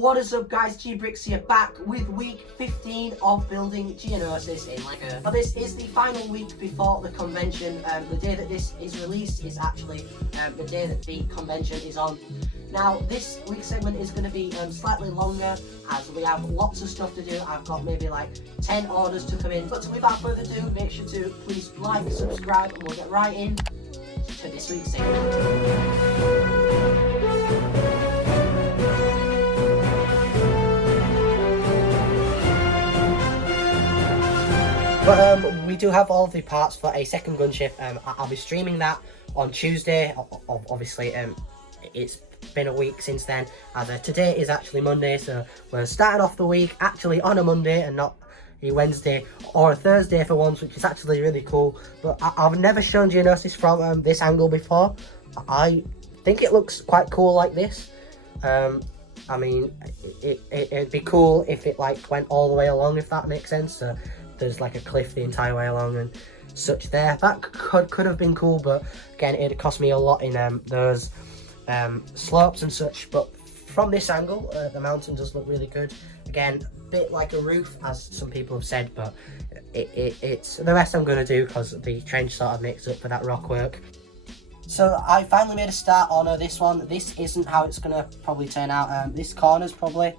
What is up guys, Brix here, back with week 15 of building Geonosis in LEGO. But this is the final week before the convention. The day that this is released is actually the day that the convention is on. Now this week's segment is going to be slightly longer as we have lots of stuff to do. I've got maybe like 10 orders to come in. But without further ado, make sure to please like, subscribe, and we'll get right in to this week's segment. But we do have all of the parts for a second gunship. I'll be streaming that on Tuesday. Obviously, it's been a week since then. As today is actually Monday, so we're starting off the week actually on a Monday and not a Wednesday or a Thursday for once, which is actually really cool. But I've never shown Geonosis from this angle before. I think it looks quite cool like this. I mean, it'd be cool if it like went all the way along, if that makes sense. So there's like a cliff the entire way along and such there. That could have been cool, but again, it'd cost me a lot in those slopes and such. But from this angle, the mountain does look really good. Again, a bit like a roof, as some people have said, but it's the rest I'm going to do because the trench sort of makes up for that rock work. So I finally made a start on this one. This isn't how it's going to probably turn out. This corner's probably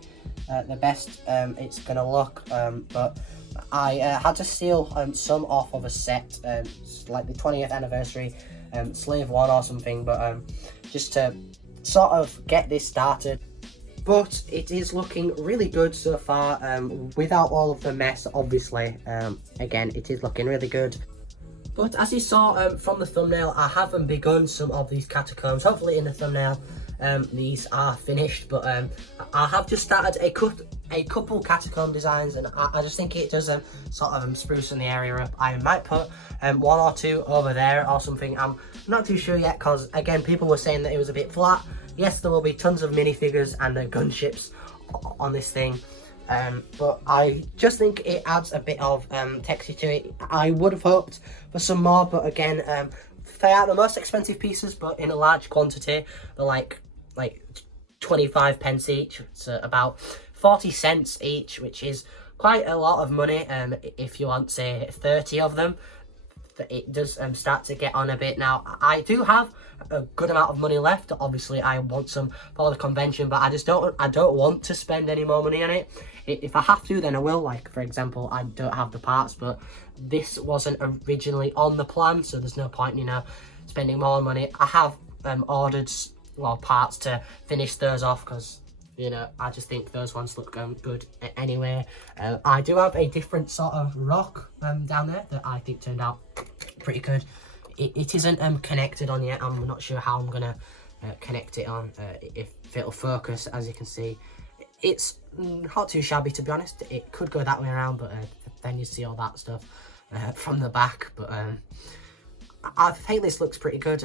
the best it's going to look, but I had to steal some off of a set, like the 20th anniversary Slave 1 or something, but just to sort of get this started. But it is looking really good so far, without all of the mess, obviously. Again, it is looking really good. But as you saw from the thumbnail, I haven't begun some of these catacombs. Hopefully in the thumbnail these are finished, but I have just started a couple catacomb designs, and I just think it does sort of spruce in the area up. I might put one or two over there or something. I'm not too sure yet because again, people were saying that it was a bit flat. Yes, there will be tons of minifigures and gunships on this thing, but I just think it adds a bit of texture to it. I would have hoped for some more, but again, they are the most expensive pieces, but in a large quantity. They're like 25 pence each, so about 40 cents each, which is quite a lot of money. If you want, say, 30 of them, it does start to get on a bit. Now, I do have a good amount of money left. Obviously, I want some for the convention, but I don't want to spend any more money on it. If I have to, then I will. Like, for example, I don't have the parts, but this wasn't originally on the plan, so there's no point, you know, spending more money. I have ordered parts to finish those off because, you know, I just think those ones look good anyway. I do have a different sort of rock down there that I think turned out pretty good. It isn't connected on yet. I'm not sure how I'm gonna connect it on, if it'll focus. As you can see, it's not too shabby, to be honest. It could go that way around, but then you see all that stuff from the back. But I think this looks pretty good.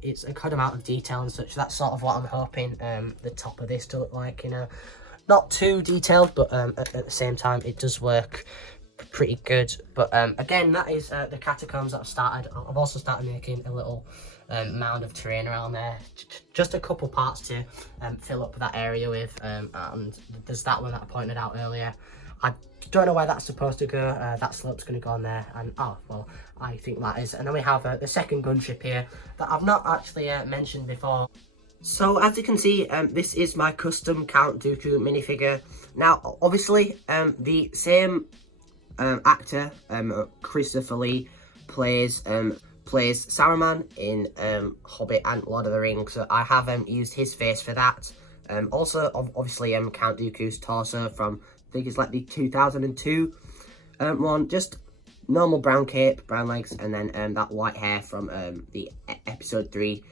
It's a good amount of detail and such. That's sort of what I'm hoping the top of this to look like, you know. Not too detailed, but at the same time, it does work pretty good. But again, that is the catacombs that I've started. I've also started making a little mound of terrain around there. Just a couple parts to fill up that area with. And there's that one that I pointed out earlier. I don't know where that's supposed to go. That slope's going to go on there, and oh well, I think that is. And then we have the second gunship here that I've not actually mentioned before. So as you can see, this is my custom Count Dooku minifigure. Now, obviously, the same actor, Christopher Lee, plays Saruman in Hobbit and Lord of the Rings. So I have used his face for that. Also, obviously, Count Dooku's torso from, I think it's like the 2002 one, just normal brown cape, brown legs, and then that white hair from the episode 3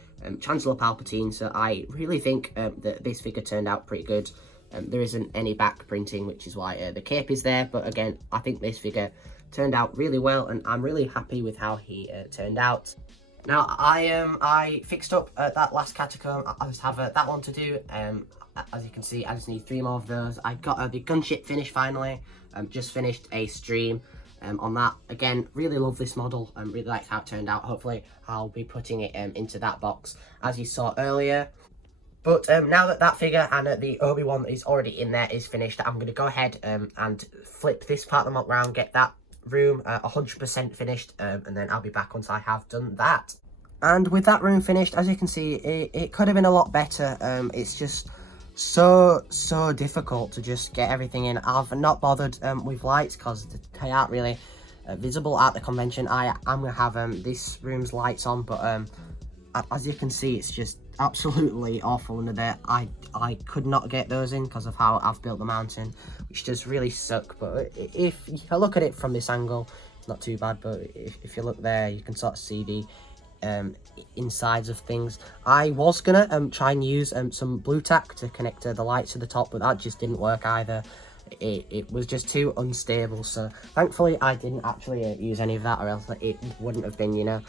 Chancellor Palpatine. So I really think that this figure turned out pretty good. There isn't any back printing, which is why the cape is there, but again, I think this figure turned out really well, and I'm really happy with how he turned out. Now, I fixed up that last catacomb. I just have that one to do. As you can see, I just need 3 more of those. I got the gunship finished finally. Just finished a stream on that. Again, really love this model and really liked how it turned out. Hopefully, I'll be putting it into that box. As you saw earlier, But now that that figure and the Obi-Wan that is already in there is finished, I'm going to go ahead and flip this part of the mock round, get that room 100% finished, and then I'll be back once I have done that. And with that room finished, as you can see, it could have been a lot better. It's just so difficult to just get everything in. I've not bothered with lights because they aren't really visible at the convention. I'm going to have this room's lights on, but as you can see, it's just absolutely awful under there. I could not get those in because of how I've built the mountain, which does really suck. But if you look at it from this angle, it's not too bad. But if you look there, you can sort of see the insides of things. I was gonna try and use some blue tack to connect the lights to the top, but that just didn't work either. It was just too unstable, so thankfully I didn't actually use any of that, or else it wouldn't have been, you know,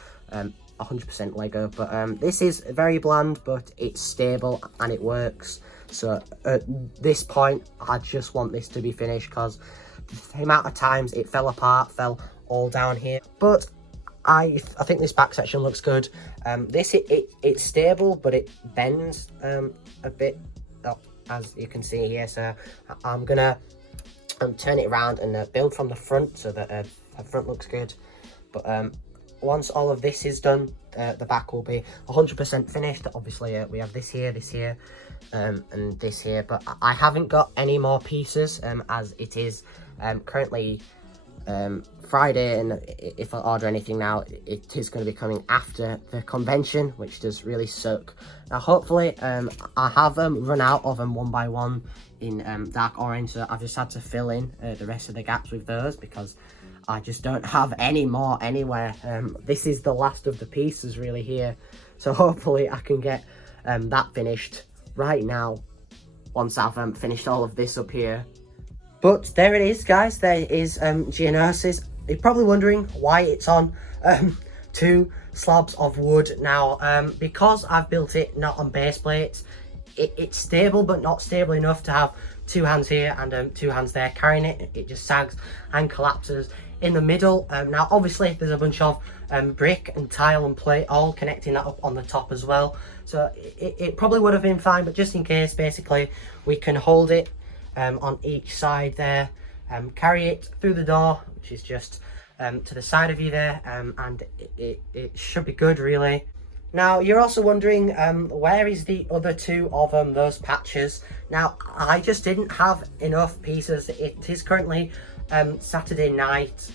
100% Lego. But this is very bland, but it's stable and it works. So at this point I just want this to be finished, because the amount of times it fell apart, fell all down here. But I think this back section looks good. It's stable, but it bends a bit, as you can see here. So I'm gonna turn it around and build from the front so that the front looks good. But once all of this is done, the back will be 100% finished. Obviously, we have this here, and this here. But I haven't got any more pieces as it is currently Friday, and if I order anything now, it is going to be coming after the convention, which does really suck. Now hopefully I have run out of them one by one in dark orange, so I've just had to fill in the rest of the gaps with those, because I just don't have any more anywhere. This is the last of the pieces really here, so hopefully I can get that finished right now once I've finished all of this up here. But there it is, guys. There is Geonosis. You're probably wondering why it's on 2 slabs of wood now. Because I've built it not on base plates, it's stable, but not stable enough to have 2 hands here and 2 hands there carrying it. It just sags and collapses in the middle. Now, obviously, there's a bunch of brick and tile and plate all connecting that up on the top as well. So it probably would have been fine, but just in case, basically, we can hold it on each side there, carry it through the door, which is just to the side of you there, and it should be good really. Now you're also wondering where is the other 2 of those patches. Now I just didn't have enough pieces. It is currently Saturday night,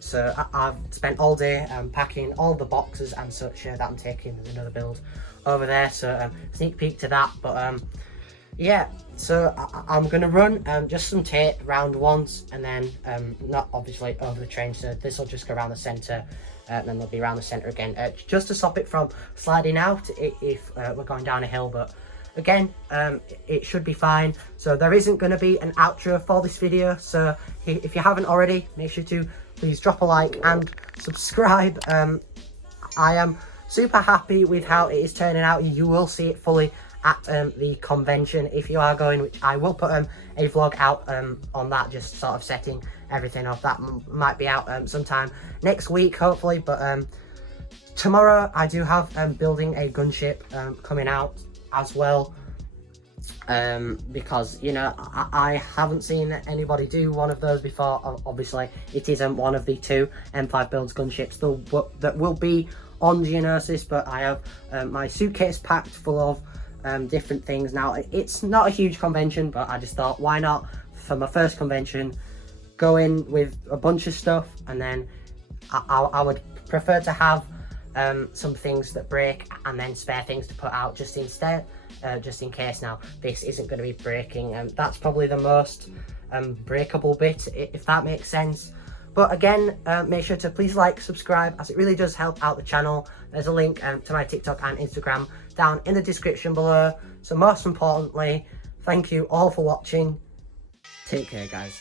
so I've spent all day packing all the boxes and such that I'm taking. There's another build over there, so sneak peek to that. But yeah, so I'm gonna run just some tape round once, and then not obviously over the train, so this will just go around the center, and then they'll be around the center again, just to stop it from sliding out if we're going down a hill. But again, it should be fine. So there isn't going to be an outro for this video, so if you haven't already, make sure to please drop a like and subscribe. I am super happy with how it is turning out. You will see it fully at the convention if you are going, which I will put a vlog out on that, just sort of setting everything up. That might be out sometime next week hopefully. But tomorrow I do have building a gunship coming out as well, because you know I haven't seen anybody do one of those before. Obviously it is one of the 2 M5 builds gunships that will be on Geonosis, but I have my suitcase packed full of different things. Now it's not a huge convention, but I just thought, why not for my first convention go in with a bunch of stuff, and then I would prefer to have some things that break and then spare things to put out just instead, just in case. Now this isn't going to be breaking, and that's probably the most breakable bit, if that makes sense. But again, make sure to please like, subscribe, as it really does help out the channel. There's a link to my TikTok and Instagram down in the description below. So most importantly, thank you all for watching. Take care, guys.